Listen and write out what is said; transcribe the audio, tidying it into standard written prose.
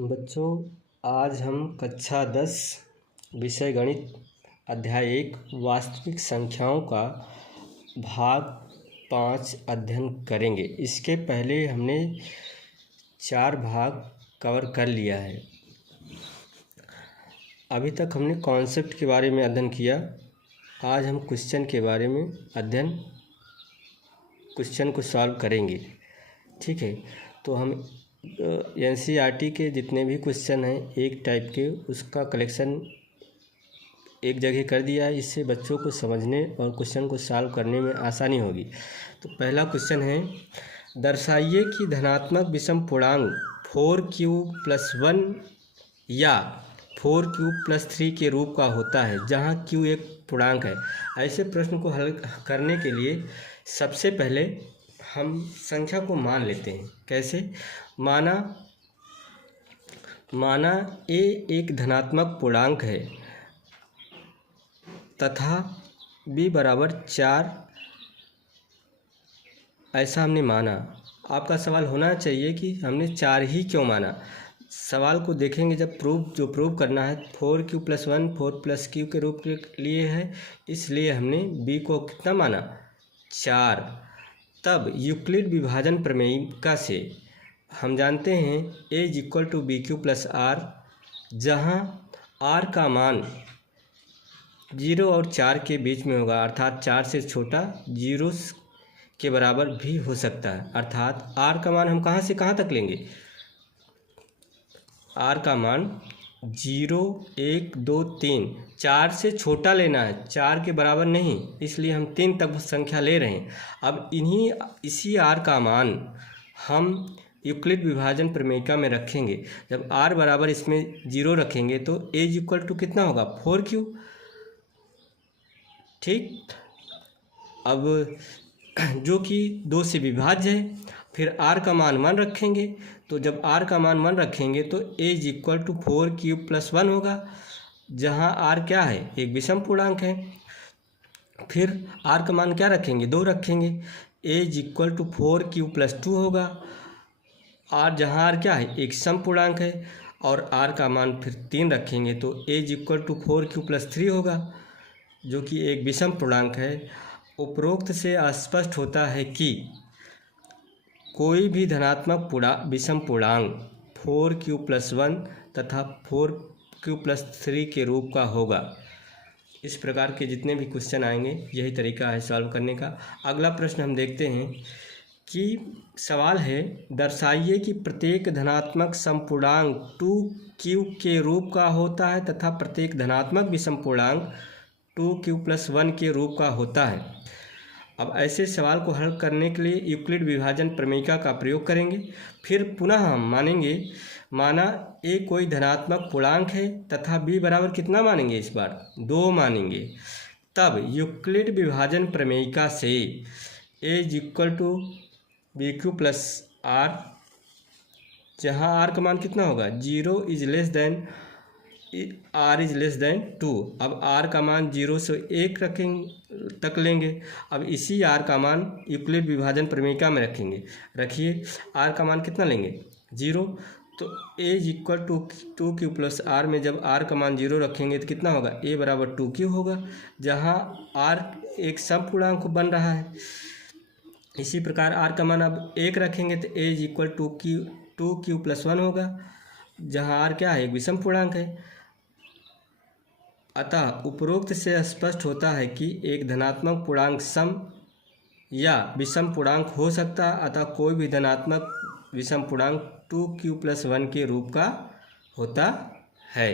बच्चों, आज हम कक्षा 10 विषय गणित अध्याय 1 वास्तविक संख्याओं का भाग 5 अध्ययन करेंगे। इसके पहले हमने 4 भाग कवर कर लिया है। अभी तक हमने कॉन्सेप्ट के बारे में अध्ययन किया। आज हम क्वेश्चन के बारे में क्वेश्चन को सॉल्व करेंगे। ठीक है, तो हम NCERT के जितने भी क्वेश्चन हैं एक टाइप के, उसका कलेक्शन एक जगह कर दिया है। इससे बच्चों को समझने और क्वेश्चन को सॉल्व करने में आसानी होगी। तो पहला क्वेश्चन है, दर्शाइए कि धनात्मक विषम पूर्णांक 4q + 1 या 4q + 3 के रूप का होता है जहां q एक पूर्णांक है। ऐसे प्रश्न को हल करने के लिए सबसे पहले हम संख्या को मान लेते हैं। कैसे? माना a एक धनात्मक पूर्णांक है तथा b = 4, ऐसा हमने माना। आपका सवाल होना चाहिए कि हमने 4 ही क्यों माना। सवाल को देखेंगे जब प्रूव करना है। 4q + 1 4 + q के रूप के लिए है, इसलिए हमने b को कितना माना? 4। तब यूक्लिड विभाजन प्रमेय से हम जानते हैं a = bq + r, जहाँ r का मान 0 और 4 के बीच में होगा, अर्थात 4 से छोटा 0 के बराबर भी हो सकता है। अर्थात r का मान हम कहाँ से कहाँ तक लेंगे? r का मान 0 1 2 3 4 से छोटा लेना है, 4 के बराबर नहीं, इसलिए हम 3 तक संख्या ले रहे हैं। अब इसी r का मान हम यूक्लिड विभाजन प्रमेय में रखेंगे। जब r बराबर इसमें 0 रखेंगे तो a = कितना होगा? 4q। ठीक, अब जो कि 2 से विभाज्य है, फिर r का मान 1 रखेंगे। तो जब r का मान 1 रखेंगे तो a = 4q + 1 होगा, जहाँ r क्या है? एक विषम पूर्णांक है। फिर r का मान क्या रखेंगे? 2 रखेंगे। a = 4q + 2 होगा, r जहाँ r क्या है? एक सम पूर्णांक है। और r का मान फिर 3 रखेंगे तो a = 4q + 3 होगा, जो कि एक विषम पूर्णांक है। उपरोक्त से स्पष्ट होता है कि कोई भी धनात्मक विषम पूर्णांक 4q + 1 तथा 4q + 3 के रूप का होगा। इस प्रकार के जितने भी क्वेश्चन आएंगे यही तरीका है सॉल्व करने का। अगला प्रश्न हम देखते हैं कि सवाल है, दर्शाइए कि प्रत्येक धनात्मक समपूर्णांक 2q के रूप का होता है तथा प्रत्येक धनात्मक विषम पूर्णांक 2q + 1 के रूप का होता है। अब ऐसे सवाल को हल करने के लिए यूक्लिड विभाजन प्रमेय का प्रयोग करेंगे। फिर पुनः हम माना a कोई धनात्मक पूर्णांक है तथा b बराबर कितना मानेंगे? इस बार 2 मानेंगे। तब यूक्लिड विभाजन प्रमेय से a = bq + r, जहाँ r का मान कितना होगा? 0 > r <2। अब r का मान 0 से 1 तक लेंगे। अब इसी r का मान यूक्लिड विभाजन प्रमेय में रखेंगे। रखिए, r का मान कितना लेंगे? 0। तो a = 2q + r में जब r का मान 0 रखेंगे तो कितना होगा? a = 2q होगा, जहाँ r एक सम पूर्णांक बन रहा है। इसी प्रकार r का मान अब 1 रखेंगे तो a = 2q + 1 होगा, जहाँ r क्या है? एक विषम पूर्णांक है। अतः उपरोक्त से स्पष्ट होता है कि एक धनात्मक पूर्णांक सम या विषम पूर्णांक हो सकता है। अतः कोई भी धनात्मक विषम पूर्णांक 2q + 1 के रूप का होता है।